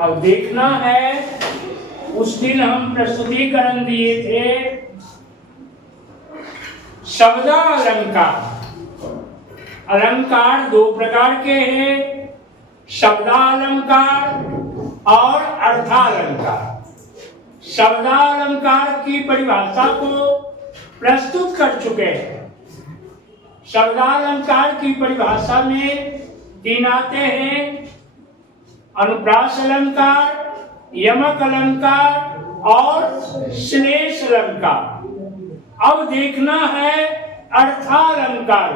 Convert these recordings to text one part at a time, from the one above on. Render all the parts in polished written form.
अब देखना है, उस दिन हम प्रस्तुतिकरण दिए थे शब्दालंकार। अलंकार दो प्रकार के हैं, शब्दालंकार और अर्थालंकार। शब्दालंकार की परिभाषा को प्रस्तुत कर चुके हैं। शब्दालंकार की परिभाषा में तीन आते हैं, अनुप्रास अलंकार, यमक अलंकार और श्लेष अलंकार। अब देखना है अर्थालंकार।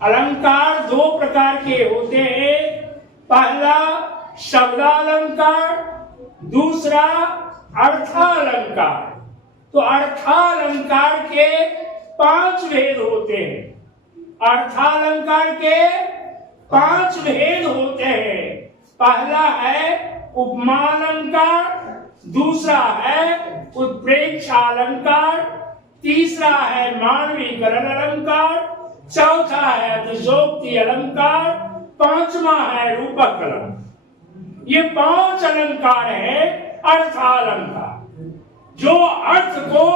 अलंकार दो प्रकार के होते हैं, पहला शब्दालंकार, दूसरा अर्थालंकार। तो अर्थालंकार के 5 भेद होते हैं। अर्थालंकार के 5 भेद होते हैं। पहला है उपमालंकार, दूसरा है उत्प्रेक्षालंकार, तीसरा है मानवीकरण अलंकार, चौथा है अतिशयोक्ति अलंकार, पांचवा है रूपक अलंकार। ये 5 अलंकार है अर्थालंकार, जो अर्थ को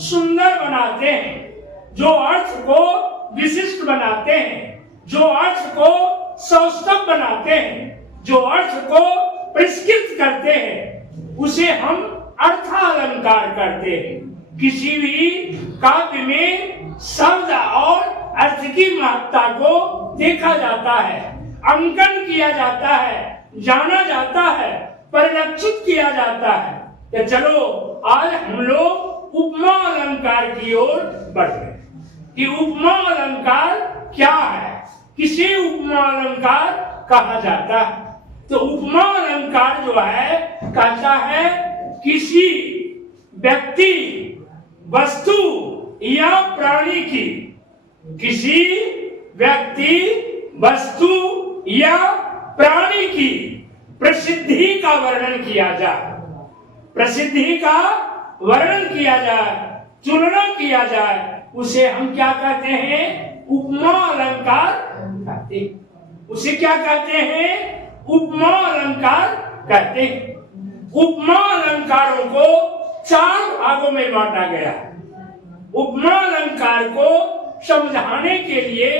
सुंदर बनाते हैं, जो अर्थ को विशिष्ट बनाते हैं, जो अर्थ को सौष्ठव बनाते हैं, जो अर्थ को परिष्कृत करते हैं, उसे हम अर्थालंकार करते हैं। किसी भी काव्य में शब्द और अर्थ की महत्ता को देखा जाता है, अंकन किया जाता है, जाना जाता है, परिलक्षित किया जाता है। तो चलो आज हम लोग उपमा अलंकार की ओर बढ़ रहे हैं कि उपमा अलंकार क्या है, किसे उपमा अलंकार कहा जाता है। तो उपमा अलंकार जो है कहता है किसी व्यक्ति, वस्तु या प्राणी की, किसी व्यक्ति, वस्तु या प्राणी की प्रसिद्धि का वर्णन किया जाए, प्रसिद्धि का वर्णन किया जाए, तुलना किया जाए, उसे हम क्या कहते हैं? उपमा अलंकार कहते हैं। उसे क्या कहते हैं? उपमा अलंकार कहते हैं। उपमा अलंकारों को 4 भागों में बांटा गया है। उपमा अलंकार को समझाने के लिए,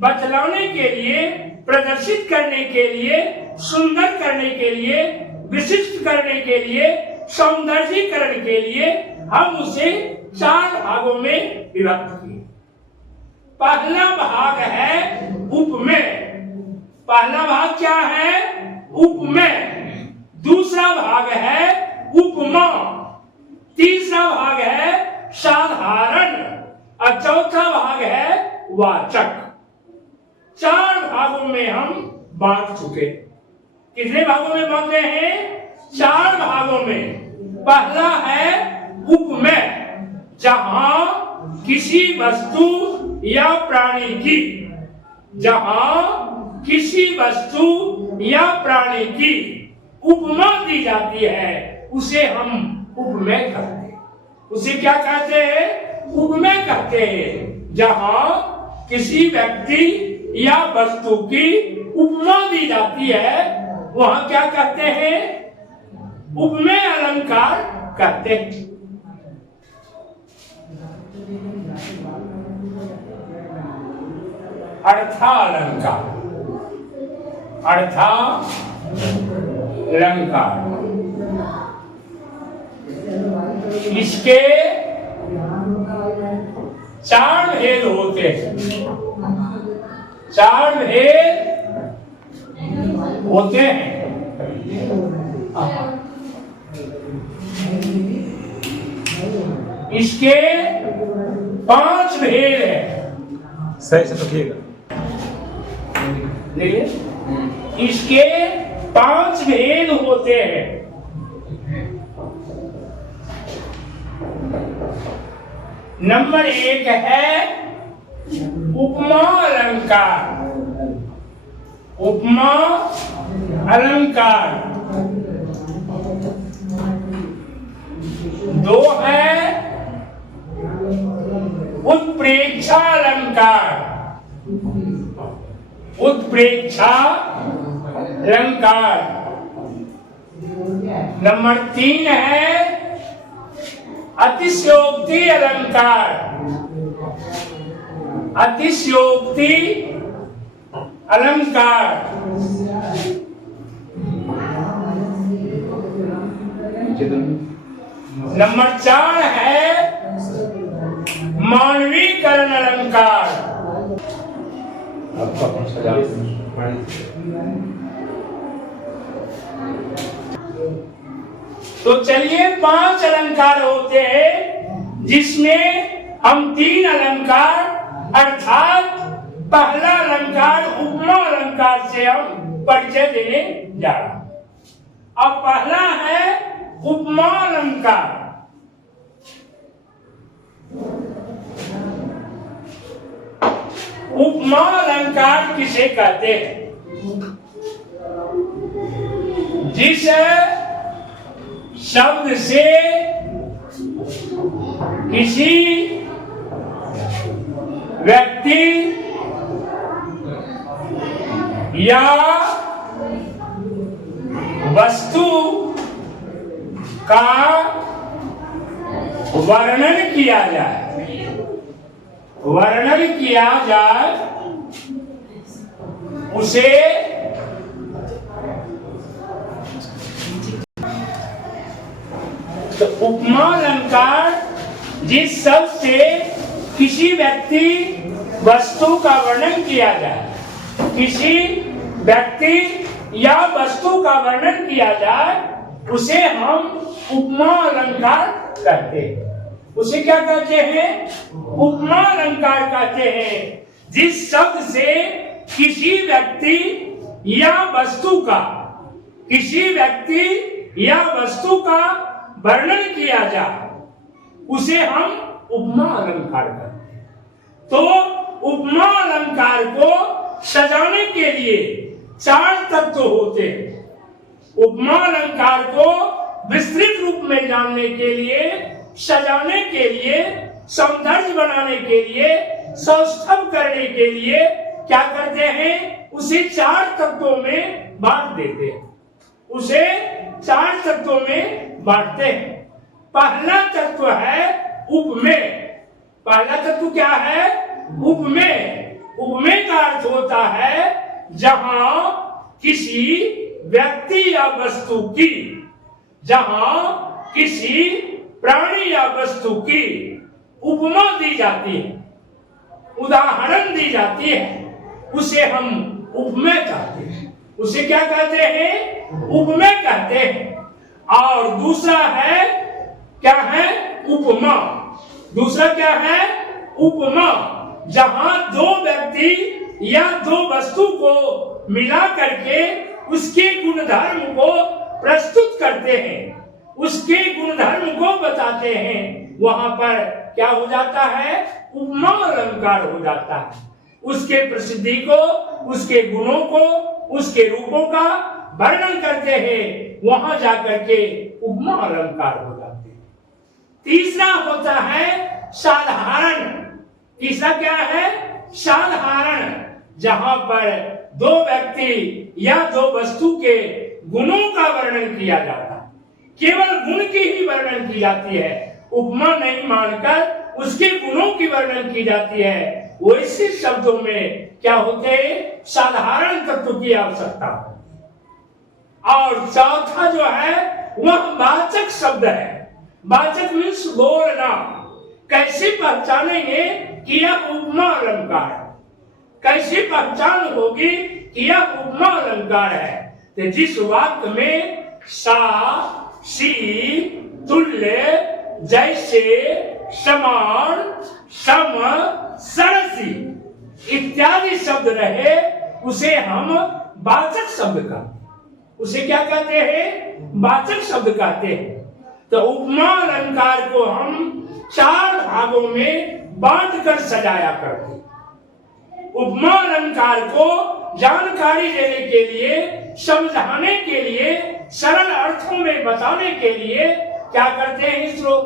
बतलाने के लिए, प्रदर्शित करने के लिए, सुंदर करने के लिए, विशिष्ट करने के लिए, सौंदर्यीकरण के लिए हम उसे 4 भागों में विभक्त किए। पहला भाग है उपमेय। पहला भाग क्या है? उपमेय। दूसरा भाग है उपमा, तीसरा भाग है साधारण और चौथा भाग है वाचक। 4 भागों में हम बांट चुके। कितने भागों में बांटे हैं? 4 भागों में। पहला है उपमेय, जहां किसी वस्तु या प्राणी की, जहां किसी वस्तु या प्राणी की उपमा दी जाती है, उसे हम उपमेय कहते हैं। उसे क्या कहते हैं? उपमेय कहते हैं। जहां किसी व्यक्ति या वस्तु की उपमा दी जाती है, वहां क्या कहते हैं? उपमेय अलंकार कहते हैं। अर्थालंकार। अर्थालंकार, इसके 4 भेद होते हैं। 4 भेद होते हैं। इसके 5 भेद है। सही से तो ठीक है। देखिए, इसके 5 भेद होते हैं। नंबर 1 है उपमा अलंकार। उपमा अलंकार। 2 है उत्प्रेक्षा अलंकार। उत्प्रेक्षा अलंकार। नंबर 3 है अतिशयोक्ति अलंकार। अतिशयोक्ति अलंकार। नंबर 4 है मानवीकरण अलंकार। तो चलिए 5 अलंकार होते हैं, जिसमें हम 3 अलंकार अर्थात पहला अलंकार उपमा अलंकार से हम परिचय देने जा रहे हैं। अब पहला है उपमा अलंकार। उपमा अलंकार किसे कहते हैं? जिस शब्द से किसी व्यक्ति या वस्तु का वर्णन किया जाए, वर्णन किया जाए, उसे तो उपमा अलंकार जिस शब्द से किसी व्यक्ति वस्तु का वर्णन किया जाए, किसी व्यक्ति या वस्तु का वर्णन किया जाए, उसे हम उपमा अलंकार कहते हैं। उसे क्या कहते हैं? उपमा अलंकार कहते हैं। जिस शब्द से किसी व्यक्ति या वस्तु का, किसी व्यक्ति या वस्तु का वर्णन किया जाए, उसे हम उपमा अलंकार कहते हैं। तो उपमा अलंकार को सजाने के लिए 4 तत्व होते हैं। उपमा अलंकार को विस्तृत रूप में जानने के लिए, सजाने के लिए, सौंदर्य बनाने के लिए, सौष्ठव करने के लिए क्या करते हैं? उसे 4 तत्वों में बांट देते हैं। उसे 4 तत्वों में बांटते हैं। पहला तत्व है उपमेय। पहला तत्व क्या है? उपमेय। उपमेय का अर्थ होता है जहां किसी व्यक्ति या वस्तु की, जहां किसी प्राणी या वस्तु की उपमा दी जाती है, उदाहरण दी जाती है, उसे हम उपमेय कहते हैं। उसे क्या कहते हैं? उपमेय कहते हैं। और दूसरा है क्या है? उपमा। दूसरा क्या है? उपमा, जहां 2 व्यक्ति या 2 वस्तु को मिला करके उसके गुणधर्म को प्रस्तुत करते हैं, उसके गुणधर्म को बताते हैं, वहां पर क्या हो जाता है? उपमा अलंकार हो जाता है। उसके प्रसिद्धि को, उसके गुणों को, उसके रूपों का वर्णन करते हैं, वहां जाकर के उपमा अलंकार हो जाते हैं। तीसरा होता है साधारण। तीसरा क्या है? साधारण, जहां पर 2 व्यक्ति या 2 वस्तु के गुणों का वर्णन किया जाता है, केवल गुण की ही वर्णन की जाती है, उपमा नहीं मानकर उसके गुणों की वर्णन की जाती है। वैसे शब्दों में क्या होते हैं? साधारण तत्व की आवश्यकता है। और चौथा जो है वह वाचक शब्द है। वाचक मीन्स बोलना। कैसे पहचानेंगे कि यह उपमा अलंकार है? कैसी पहचान होगी कि यह उपमा अलंकार है? तो जिस वाक्य में सा, सी, तुल्य, जैसे, समान, सम, सरसी इत्यादि शब्द रहे, उसे हम वाचक शब्द कहते हैं। उसे क्या कहते हैं? वाचक शब्द कहते हैं। तो उपमा अलंकार को हम 4 भागों में बांट कर सजाया करते हैं। उपमा अलंकार को जानकारी देने के लिए, समझाने के लिए, सरल अर्थों में बताने के लिए क्या करते हैं? इसको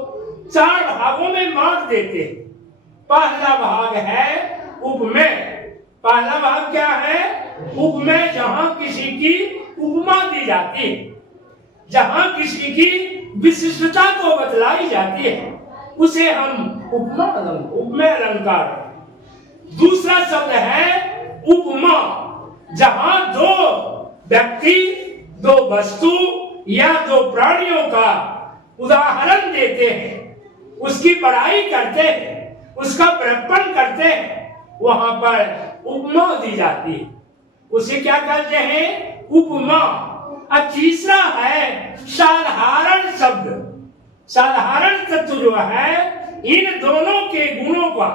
4 भागों में बांट देते हैं। पहला भाग है उपमेय। पहला भाग क्या है? उपमेय, जहां किसी की उपमा दी जाती है। जहां किसी की विशिष्टता को बतलाई जाती है उसे हम उपमेय अलंकार। दूसरा शब्द है उपमा, जहां दो व्यक्ति, दो वस्तु या दो प्राणियों का उदाहरण देते हैं, उसकी बड़ाई करते हैं, उसका प्रपण करते हैं, वहां पर उपमा दी जाती है, उसे क्या कहते हैं? उपमा। और तीसरा है साधारण शब्द। साधारण तत्व जो है इन दोनों के गुणों का,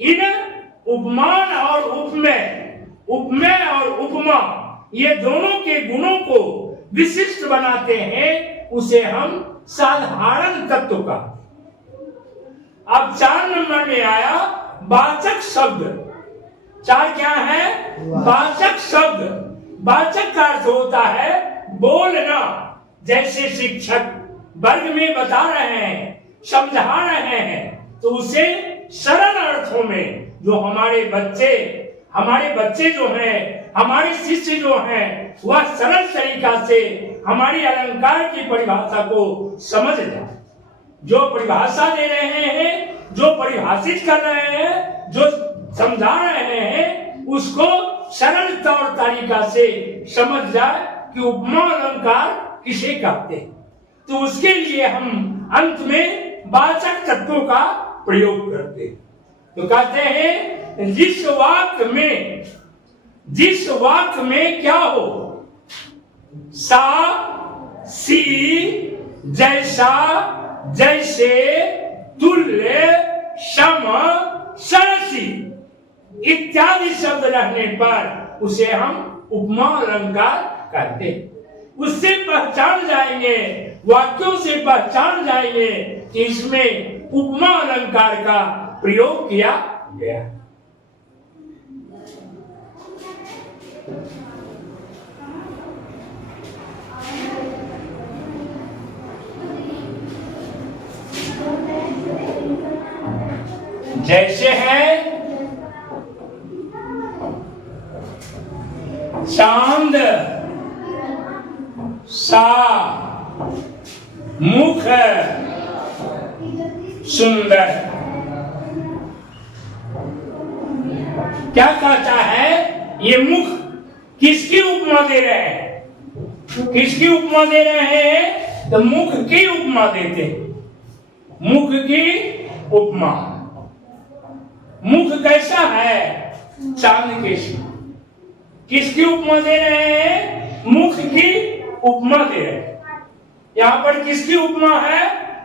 इन उपमान और उपमेय और उपमा, ये दोनों के गुणों को विशिष्ट बनाते हैं, उसे हम साधारण तत्व का। अब 4 नंबर में आया वाचक शब्द। 4 क्या है? वाचक शब्द। वाचक का अर्थ होता है बोलना। जैसे शिक्षक वर्ग में बता रहे हैं, समझा रहे हैं, तो उसे सरल अर्थों में, जो हमारे बच्चे जो हैं, हमारे शिष्य जो हैं, वह सरल तरीका से हमारी अलंकार की परिभाषा को समझ जाए। जो परिभाषा दे रहे हैं, जो परिभाषित कर रहे हैं, जो समझा रहे हैं, उसको सरल तौर तरीका से समझ जाए कि उपमा अलंकार किसे कहते हैं। तो उसके लिए हम अंत में वाचक तत्वों का प्रयोग करते हैं। तो कहते हैं जिस वाक्य में क्या हो, सा, सी, जैसा, जैसे, तुल्य, सम, सरसी इत्यादि शब्द रहने पर उसे हम उपमा अलंकार कहते हैं। उससे पहचान जाएंगे, वाक्यों से पहचान जाएंगे कि इसमें उपमा अलंकार का प्रयोग किया गया। जैसे है चांद, सा, मुख, सुंदर। क्या कहता है? ये मुख किसकी उपमा दे रहे हैं? किसकी उपमा दे रहे हैं? तो मुख की उपमा देते हैं। मुख की उपमा। मुख कैसा है? चांद के समान। किसकी उपमा दे रहे हैं? मुख की उपमा दे रहे हैं। यहाँ पर किसकी उपमा है?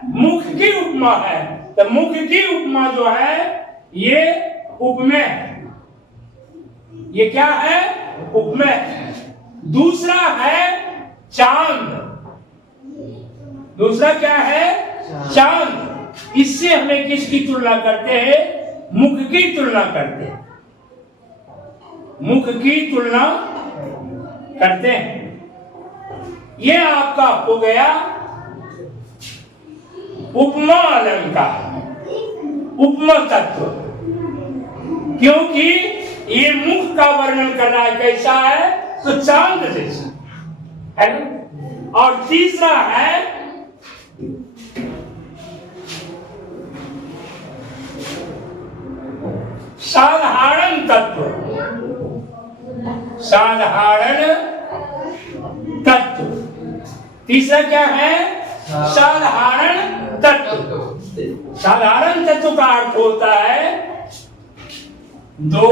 मुख की उपमा है। तो मुख की उपमा जो है ये उपमेय है। ये क्या है? उपमेय। दूसरा है चांद। दूसरा क्या है? चांद। इससे हमें किसकी तुलना करते हैं? मुख की तुलना करते हैं। मुख की तुलना करते हैं। ये आपका हो गया उपमा अलंकार, उपमा तत्व। क्योंक't ये मुख का वर्णन कर रहा है कैसा है? तो चांद जैसा है ना। और तीसरा है साधारण तत्व। साधारण तत्व। तीसरा क्या है? साधारण तत्व। साधारण तत्व का अर्थ होता है दो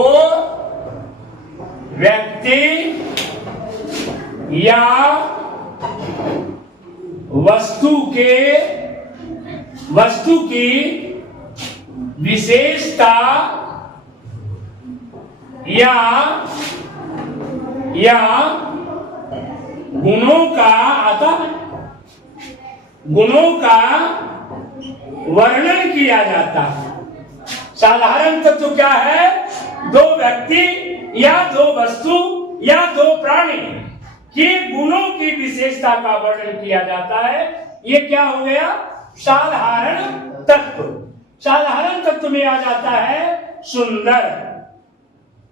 व्यक्ति या वस्तु की विशेषता या गुणों का वर्णन किया जाता है। साधारण तत्व क्या है? दो व्यक्ति या दो वस्तु या दो प्राणी के गुणों की विशेषता का वर्णन किया जाता है। ये क्या हो गया? साधारण तत्व। साधारण तत्व में आ जाता है सुंदर।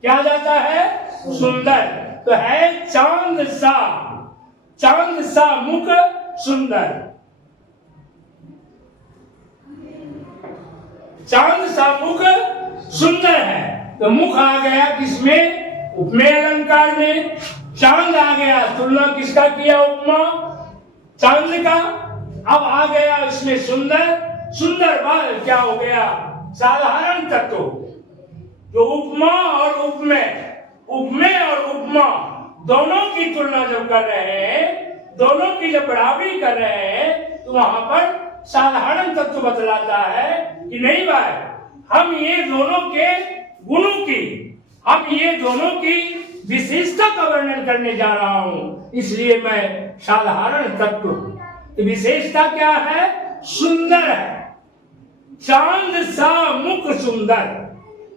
क्या आ जाता है? सुंदर। तो है चांद सा। चांद सा मुख सुंदर, चांद सा मुख सुंदर है। तो मुख आ गया किसमें? उपमेय अलंकार में। चांद आ गया, तुलना किसका किया? उपमा चांद का। अब आ गया इसमें सुंदर। सुंदर बाल क्या हो गया? साधारण तत्व। तो उपमा और उपमेय, उपमेय और उपमा दोनों की तुलना जब कर रहे हैं, दोनों की जब बराबरी कर रहे हैं, तो वहां पर साधारण तत्व बतलाता है कि नहीं भाई, हम ये दोनों के गुणों की, हम ये दोनों की विशेषता का वर्णन करने जा रहा हूं, इसलिए मैं साधारण तत्व। विशेषता क्या है? सुंदर है। चांद सा मुख सुंदर,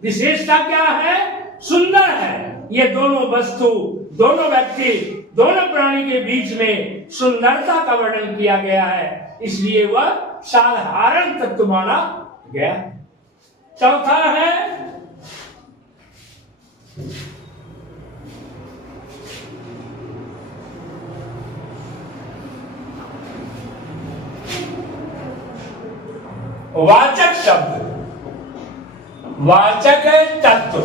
विशेषता क्या है? सुंदर है। ये दोनों वस्तु, दोनों व्यक्ति, दोनों प्राणी के बीच में सुंदरता का वर्णन किया गया है, इसलिए वह साधारण तत्व माना गया। चौथा है वाचक शब्द, वाचक तत्व।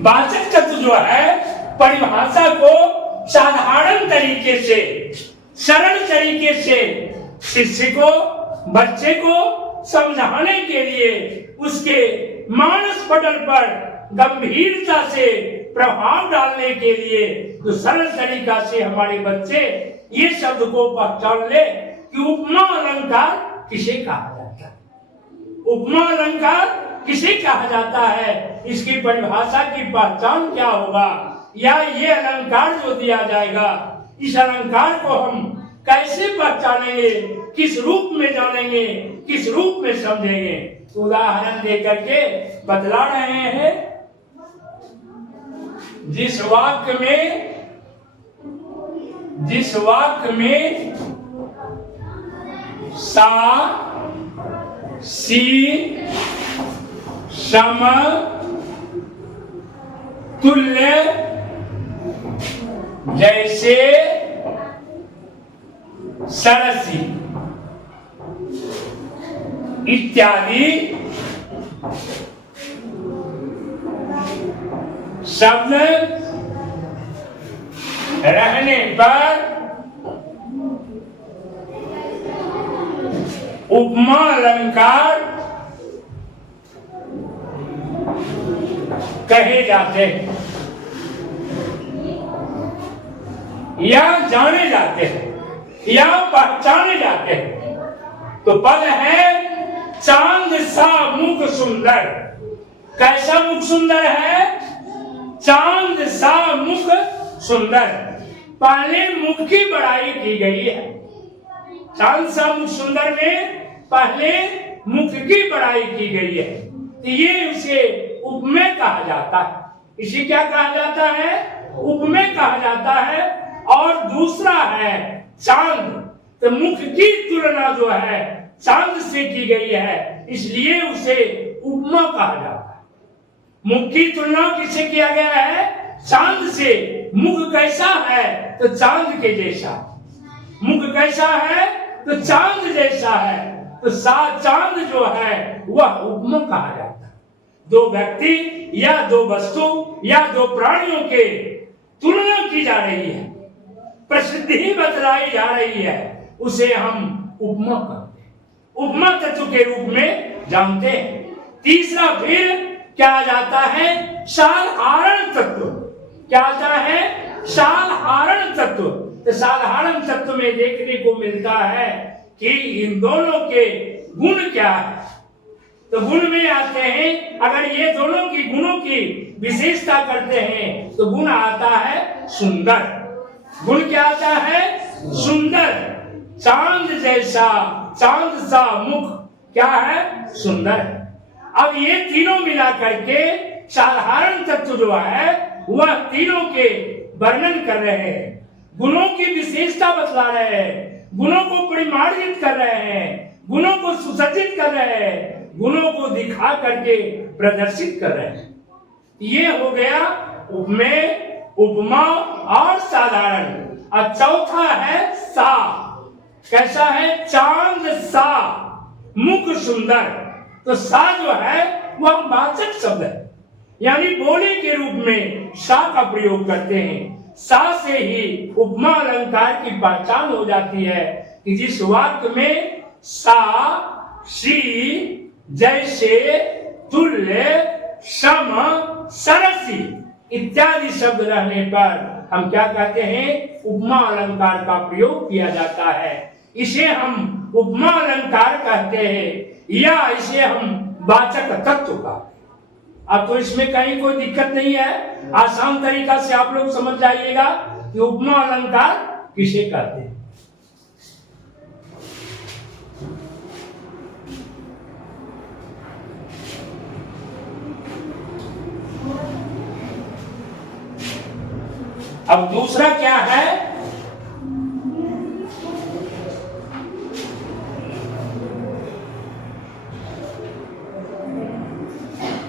वाचक तत्व जो है परिभाषा को साधारण तरीके से, सरल तरीके से शिष्य को, बच्चे को समझाने के लिए, उसके मानस पटल पर गंभीरता से प्रभाव डालने के लिए, तो सरल तरीका से हमारे बच्चे ये शब्द को पहचान ले कि उपमा अलंकार किसे कहा जाता है, उपमा अलंकार किसे कहा जाता है, इसकी परिभाषा की पहचान क्या होगा, या ये अलंकार जो दिया जाएगा, इस अलंकार को हम कैसे पहचानेंगे, किस रूप में जानेंगे, किस रूप में समझेंगे। उदाहरण दे करके बतला रहे हैं। जिस वाक्य में सा, सी, सम, तुल्य, जैसे, सरसी इत्यादि शब्द रहने पर उपमा अलंकार कहे जाते हैं या जाने जाते हैं या पहचाने जाते हैं। तो पद है चांद सा मुख सुंदर। कैसा मुख सुंदर है? चांद सा मुख सुंदर। पहले मुख की बड़ाई की गई है। चांद सा मुख सुंदर में पहले मुख की बड़ाई की गई है, तो ये उसे उपमेय कहा जाता है। इसे क्या कहा जाता है? उपमेय कहा जाता है। और दूसरा है चांद, तो मुख की तुलना जो है चांद से की गई है, इसलिए उसे उपमा कहा जाता है। मुख की तुलना किससे किया गया है? चांद से। मुख कैसा है? तो चांद के जैसा। मुख कैसा है? तो चांद जैसा है। तो चांद जो है वह उपमा कहा जाता है। दो व्यक्ति या दो वस्तु या दो प्राणियों के तुलना की जा रही है, प्रसिद्धि बतलाई जा रही है, उसे हम उपमा कहते हैं, उपमा तत्व के रूप में जानते हैं। तीसरा फिर क्या आ जाता है? साधारण तत्व। क्या आता है? साधारण तत्व। तो साधारण तत्व में देखने को मिलता है कि इन दोनों के गुण क्या है। तो गुण में आते हैं, अगर ये दोनों की गुणों की विशेषता करते हैं तो गुण आता है सुंदर। गुण क्या आता है? सुंदर। चांद जैसा, चांद सा मुख क्या है? सुंदर। अब ये तीनों मिला करके साधारण तत्व जो है वह तीनों के वर्णन कर रहे हैं, गुणों की विशेषता बतला रहे हैं, गुणों को परिमार्जित कर रहे हैं, गुणों को सुसज्जित कर रहे हैं, गुणों को दिखा करके प्रदर्शित कर रहे हैं। ये हो गया उपमेय, उपमा और साधारण। और चौथा है सा। कैसा है? चांद सा मुख सुंदर। तो सा जो है वह वाचक शब्द है, यानी बोली के रूप में सा का प्रयोग करते हैं। सा से ही उपमा अलंकार की पहचान हो जाती है कि जिस वाक्य में सा, सी, जैसे, तुल्य, सम, सरसी इत्यादि शब्द रहने पर हम क्या कहते हैं? उपमा अलंकार का प्रयोग किया जाता है। इसे हम उपमा अलंकार कहते हैं या इसे हम वाचक तत्व का। अब तो इसमें कहीं कोई दिक्कत नहीं है, आसान तरीका से आप लोग समझ जाइएगा कि उपमा अलंकार किसे कहते हैं। अब दूसरा क्या है?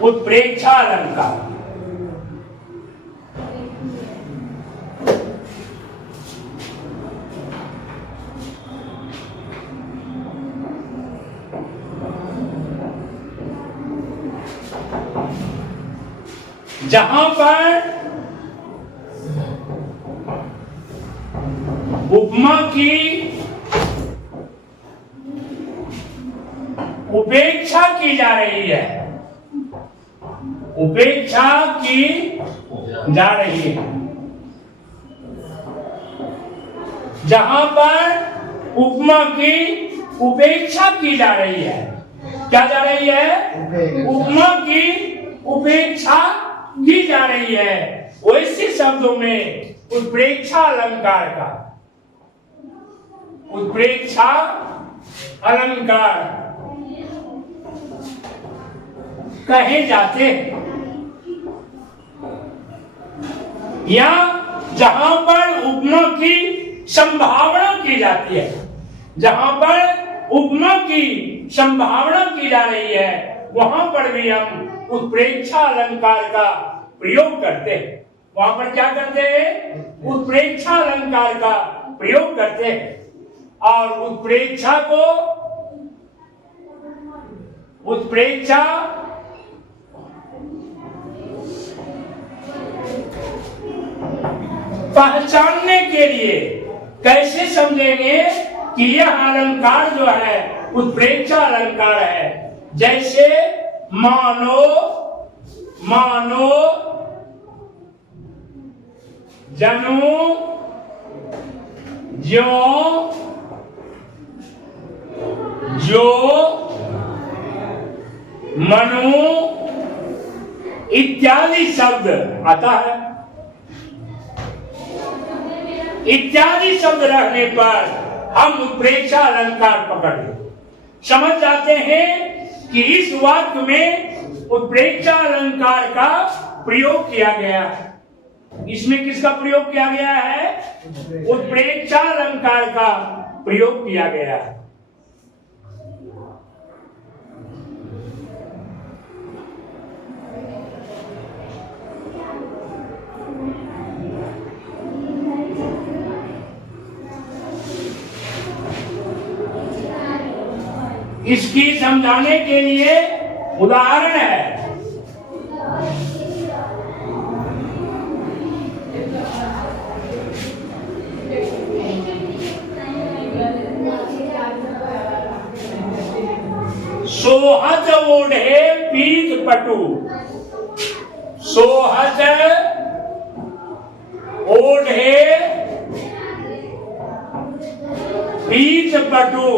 उत्प्रेक्षा अलंकार। जहां पर उपमा की उपेक्षा की जा रही है, उपेक्षा की जा रही है। जहां पर उपमा की उपेक्षा की जा रही है, क्या जा रही है? उपमा की उपेक्षा की जा रही है। वैसे शब्दों में उत्प्रेक्षा अलंकार का, उत्प्रेक्षा अलंकार कहे जाते हैं। या जहां पर उपमा की संभावना की जाती है, जहां पर उपमा की संभावना की जा रही है, वहां पर भी हम उत्प्रेक्षा अलंकार का प्रयोग करते हैं। वहां पर क्या करते हैं? उत्प्रेक्षा अलंकार का प्रयोग करते हैं। और उत्प्रेक्षा को, उत्प्रेक्षा पहचानने के लिए कैसे समझेंगे कि यह अलंकार जो है उत्प्रेक्षा अलंकार है? जैसे मानो, मानो, जनु, ज्यों, जो, मनु इत्यादि शब्द आता है। इत्यादि शब्द रहने पर हम उत्प्रेक्षा अलंकार पकड़ लें, समझ जाते हैं कि इस वाक्य में उत्प्रेक्षा अलंकार का प्रयोग किया गया है। इसमें किसका प्रयोग किया गया है? उत्प्रेक्षा अलंकार का प्रयोग किया गया है। इसकी समझाने के लिए उदाहरण है। सोहज ओढ़े पीत पटु, सोहज ओढ़े पीत पटु,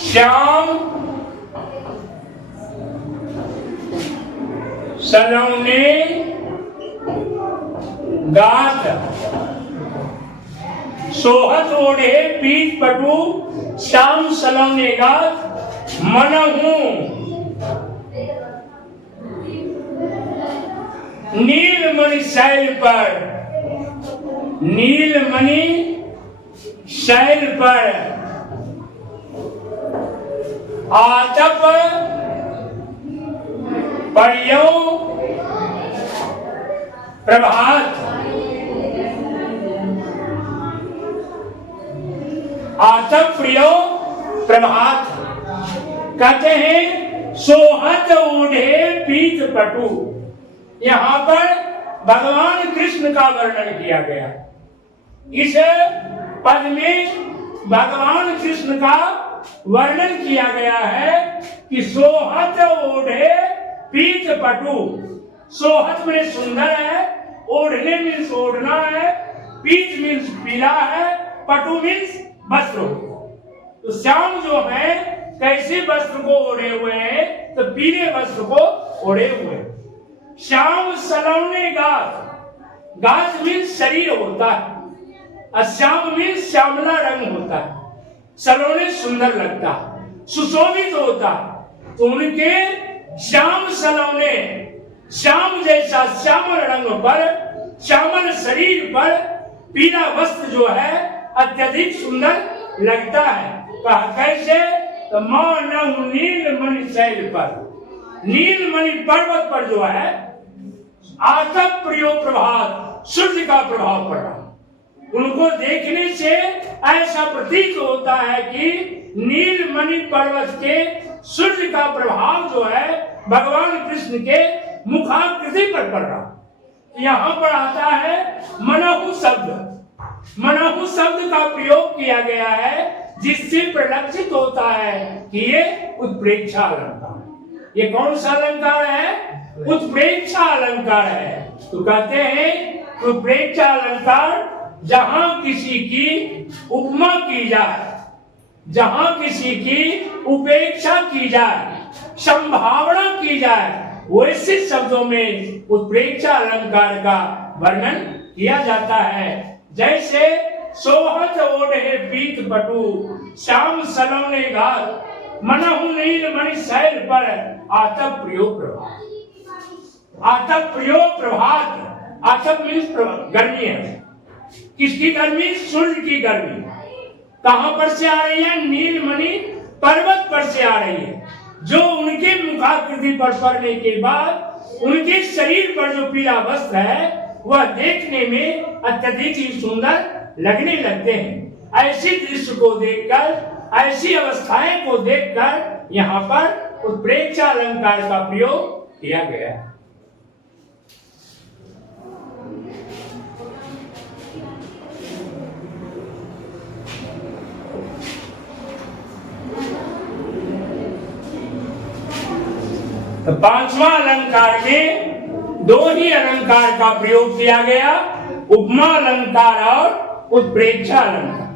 श्याम सलोने गात। सोहज ओढ़े पीत पटु, श्याम सलोने गात, मनहु नीलमणि शैल पर, नीलमणि शैल पर आतप पर्यो प्रभात। आतप प्रियो प्रभात। कहते हैं सोहत ओढ़े पीत पटु। यहाँ पर भगवान कृष्ण का वर्णन किया गया। इस पद में भगवान कृष्ण का वर्णन किया गया है कि सोहत ओढ़े पीत पटु। सोहत में सुंदर है, ओढ़ने मीन्स ओढ़ना है, पीत मीन्स पीला है, पटु मीन्स वस्त्र। तो श्याम जो है कैसे वस्त्र को ओढ़े हुए हैं? तो पीले वस्त्र को ओढ़े हुए। श्याम सलौने गाछ। गाछ मीन्स शरीर होता है, और श्याम मीन्स श्यामला रंग होता है। सलोने सुंदर लगता, सुशोभित होता। तो उनके श्याम सलोने, श्याम जैसा श्यामल रंग पर, श्यामल शरीर पर पीला वस्त्र जो है अत्यधिक सुंदर लगता है। कहा कैसे? तो मानव नीलमणि शैल पर, नीलमणि पर्वत पर जो है आतप प्रियो प्रभात, सूर्य का प्रभाव पड़ रहा। उनको देखने से ऐसा प्रतीत होता है कि नीलमणि पर्वत के सूर्य का प्रभाव जो है भगवान कृष्ण के मुखाकृति पर पड़ रहा। यहाँ पर आता है मनहु शब्द। मनहु शब्द का प्रयोग किया गया है जिससे परिलक्षित होता है कि ये उत्प्रेक्षा अलंकार है। ये कौन सा अलंकार है? उत्प्रेक्षा अलंकार है। तो कहते हैं उत्प्रेक्षा अलंकार जहां किसी की उपमा की जाए, जहां किसी की उपेक्षा की जाए, संभावना की जाए, वैसे शब्दों में उत्प्रेक्षा अलंकार का वर्णन किया जाता है। जैसे सोहत ओढ़े पीत पटु, श्याम सलोने गाछ, मनहु नीलमणि शैल पर आतप प्रियो प्रभात। आतप प्रियो प्रभात। आतप मीन्स गर्मी है। किसकी गर्मी? सूर्य की गर्मी। कहां पर से आ रही है? नीलमणि पर्वत पर से आ रही है, जो उनके मुखाकृति पर पड़ने के बाद उनके शरीर पर जो पीला वस्त्र है वह देखने में अत्यधिक ही सुंदर लगने लगते हैं। ऐसी दृश्य को देखकर, ऐसी अवस्थाएं को देखकर यहाँ पर उत्प्रेक्षा अलंकार का प्रयोग किया गया है। तो पांचवा अलंकार में दो ही अलंकार का प्रयोग किया गया, उपमा अलंकार और उत्प्रेक्षा अलंकार।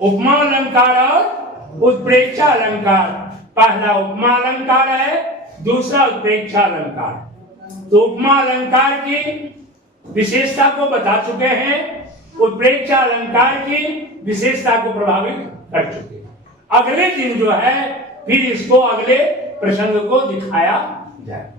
उपमा अलंकार और उत्प्रेक्षा अलंकार। पहला उपमा अलंकार है, दूसरा उत्प्रेक्षा अलंकार। तो उपमा अलंकार की विशेषता को बता चुके हैं, उत्प्रेक्षा अलंकार की विशेषता को प्रभावित कर चुके हैं। अगले दिन जो है फिर इसको अगले प्रसंग को दिखाया जाए।